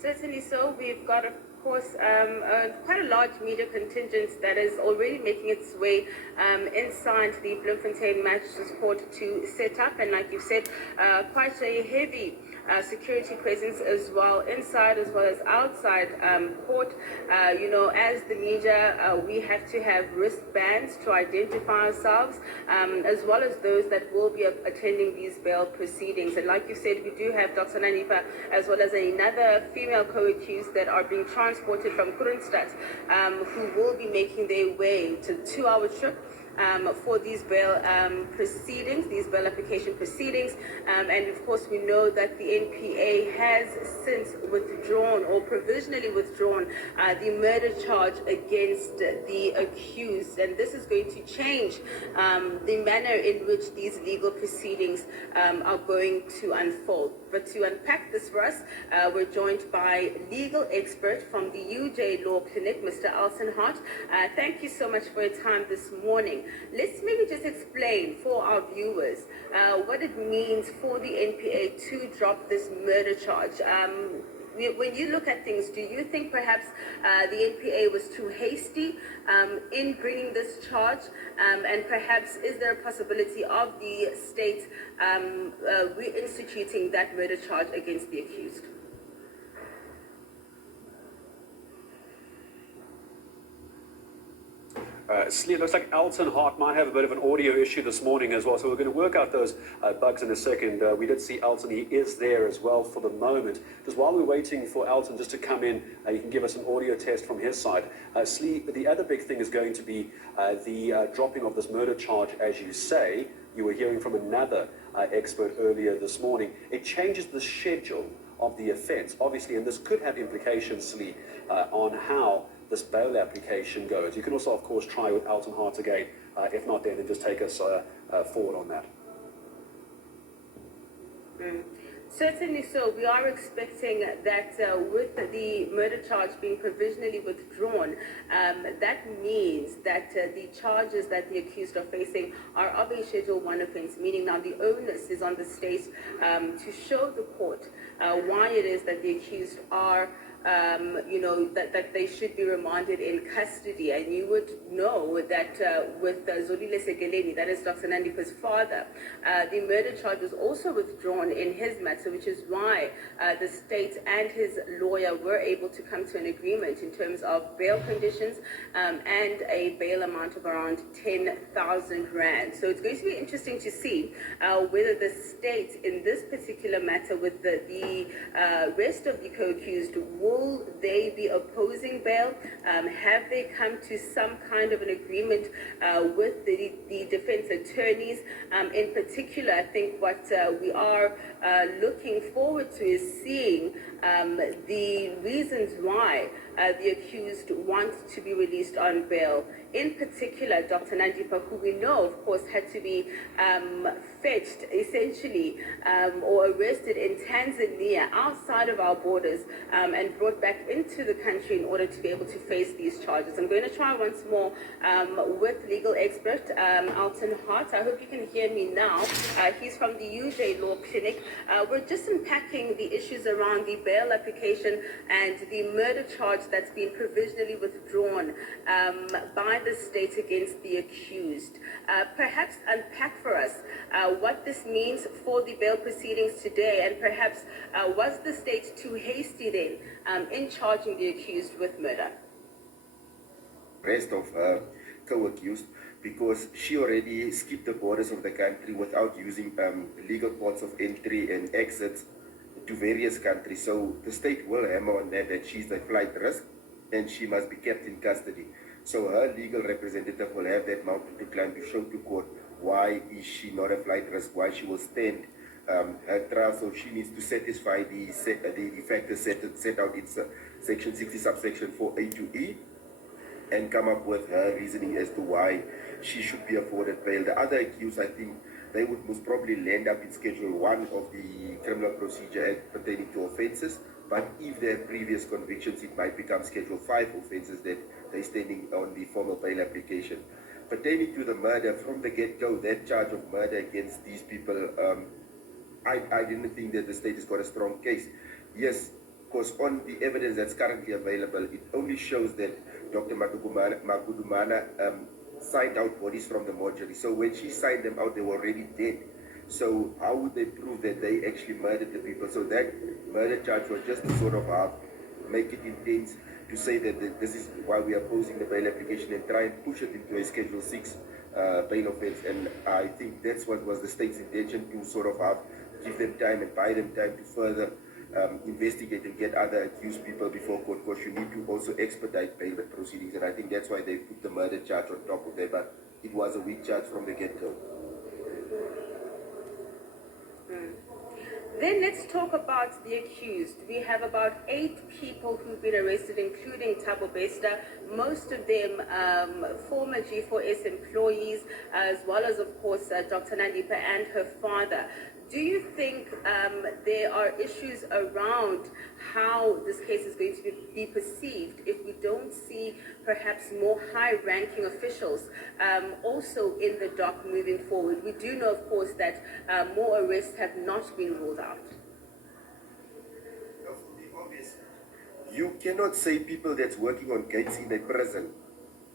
Certainly so. We've got, of course, quite a large media contingent that is already making its way inside the Bloemfontein Magistrates Court to set up, and like you said, quite a heavy security presence as well, inside as well as outside court. As the media, we have to have wristbands to identify ourselves, as well as those that will be attending these bail proceedings. And like you said, we do have Dr. Nandipha as well as another female co-accused that are being transported from Kroonstad, who will be making their way to 2-hour trip for these bail proceedings, these bail application proceedings. And of course, we know that the NPA has since withdrawn or provisionally withdrawn the murder charge against the accused. And this is going to change the manner in which these legal proceedings are going to unfold. But to unpack this for us, we're joined by legal expert from the UJ Law Clinic, Mr. Alton Hart. Thank you so much for your time this morning. Let's maybe just explain for our viewers what it means for the NPA to drop this murder charge. When you look at things, do you think perhaps the NPA was too hasty in bringing this charge? And perhaps is there a possibility of the state reinstituting that murder charge against the accused? It looks like Alton Hart might have a bit of an audio issue this morning as well, so we're going to work out those bugs in a second. We did see Alton, he is there as well for the moment. Just while we're waiting for Alton just to come in, he can give us an audio test from his side. The other big thing is going to be the dropping of this murder charge, as you say. You were hearing from another expert earlier this morning. It changes the schedule of the offence, obviously, and this could have implications, Slee, on how this bail application goes. You can also, of course, try with Alton Hart again. If not, then just take us forward on that. Certainly so. We are expecting that with the murder charge being provisionally withdrawn, that means that the charges that the accused are facing are of a Schedule 1 offence, meaning now the onus is on the state to show the court why it is that the accused are that they should be remanded in custody. And you would know that with Zolile Sekeleni, that is Dr. Nandipha's father, the murder charge was also withdrawn in his matter, which is why the state and his lawyer were able to come to an agreement in terms of bail conditions and a bail amount of around 10,000 rand. So it's going to be interesting to see whether the state in this particular matter with the rest of the co-accused, will they be opposing bail? Have they come to some kind of an agreement with the defense attorneys? In particular, I think what we are looking forward to is seeing the reasons why the accused want to be released on bail. In particular, Dr. Nandipha, who we know, of course, had to be fetched, essentially, or arrested in Tanzania, outside of our borders, and brought back into the country in order to be able to face these charges. I'm going to try once more with legal expert Alton Hart. I hope you can hear me now. He's from the UJ Law Clinic. We're just unpacking the issues around the bail application and the murder charge that's been provisionally withdrawn by the state against the accused. Perhaps unpack for us what this means for the bail proceedings today, and perhaps was the state too hasty then in charging the accused with murder? Rest of her co-accused, because she already skipped the borders of the country without using legal ports of entry and exits to various countries. So the state will hammer on that she's a flight risk and she must be kept in custody. So her legal representative will have that mountain to climb to show to court why is she not a flight risk, why she will stand her trial. So she needs to satisfy the factors set out in section 60 subsection 4A to E, and come up with her reasoning as to why she should be afforded bail. The other accused, I think, they would most probably land up in Schedule 1 of the Criminal Procedure Act pertaining to offences, but if they have previous convictions, it might become Schedule 5 offences that they're standing on the formal bail application. Pertaining to the murder, from the get-go, that charge of murder against these people, I didn't think that the state has got a strong case. Yes, Because on the evidence that's currently available, it only shows that Dr. Magudumana signed out bodies from the mortuary. So when she signed them out, they were already dead. So how would they prove that they actually murdered the people? So that murder charge was just to sort of make it intense, to say that this is why we are posing the bail application and try and push it into a Schedule 6 bail offense. And I think that's what was the state's intention, to sort of give them time and buy them time to further investigate and get other accused people before court, because you need to also expedite bail proceedings. And I think that's why they put the murder charge on top of that, but it was a weak charge from the get-go. Then let's talk about the accused. We have about 8 people who've been arrested, including Thabo Bester, most of them former G4S employees, as well as, of course, Dr. Nandipha and her father. Do you think there are issues around how this case is going to be perceived if we don't see perhaps more high-ranking officials also in the dock moving forward? We do know, of course, that more arrests have not been ruled out. You cannot say people that's working on gates in a prison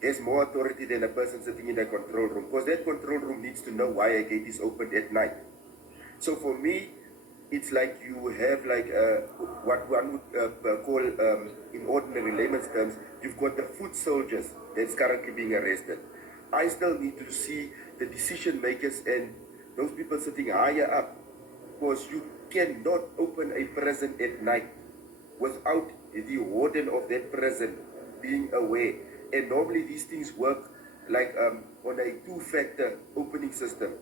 has more authority than a person sitting in a control room, because that control room needs to know why a gate is opened at night. So for me, it's like you have like what one would call, in ordinary layman's terms, you've got the foot soldiers that's currently being arrested. I still need to see the decision makers and those people sitting higher up, because you cannot open a prison at night without the warden of that prison being aware. And normally these things work like on a 2-factor opening system.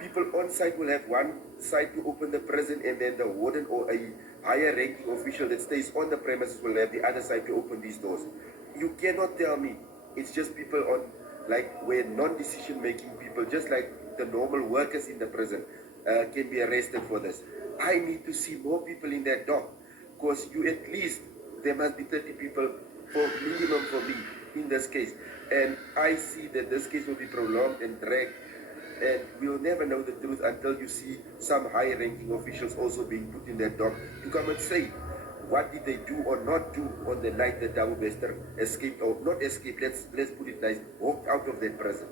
People on site will have one side to open the prison, and then the warden or a higher ranking official that stays on the premises will have the other side to open these doors. You cannot tell me it's just people on, like, where non-decision making people, just like the normal workers in the prison, can be arrested for this. I need to see more people in that dock, because you at least, there must be 30 people for minimum for me in this case. And I see that this case will be prolonged and dragged, and we'll never know the truth until you see some high-ranking officials also being put in that dock to come and say, what did they do or not do on the night that Thabo Bester escaped, or not escaped, let's put it nice, walked out of that prison.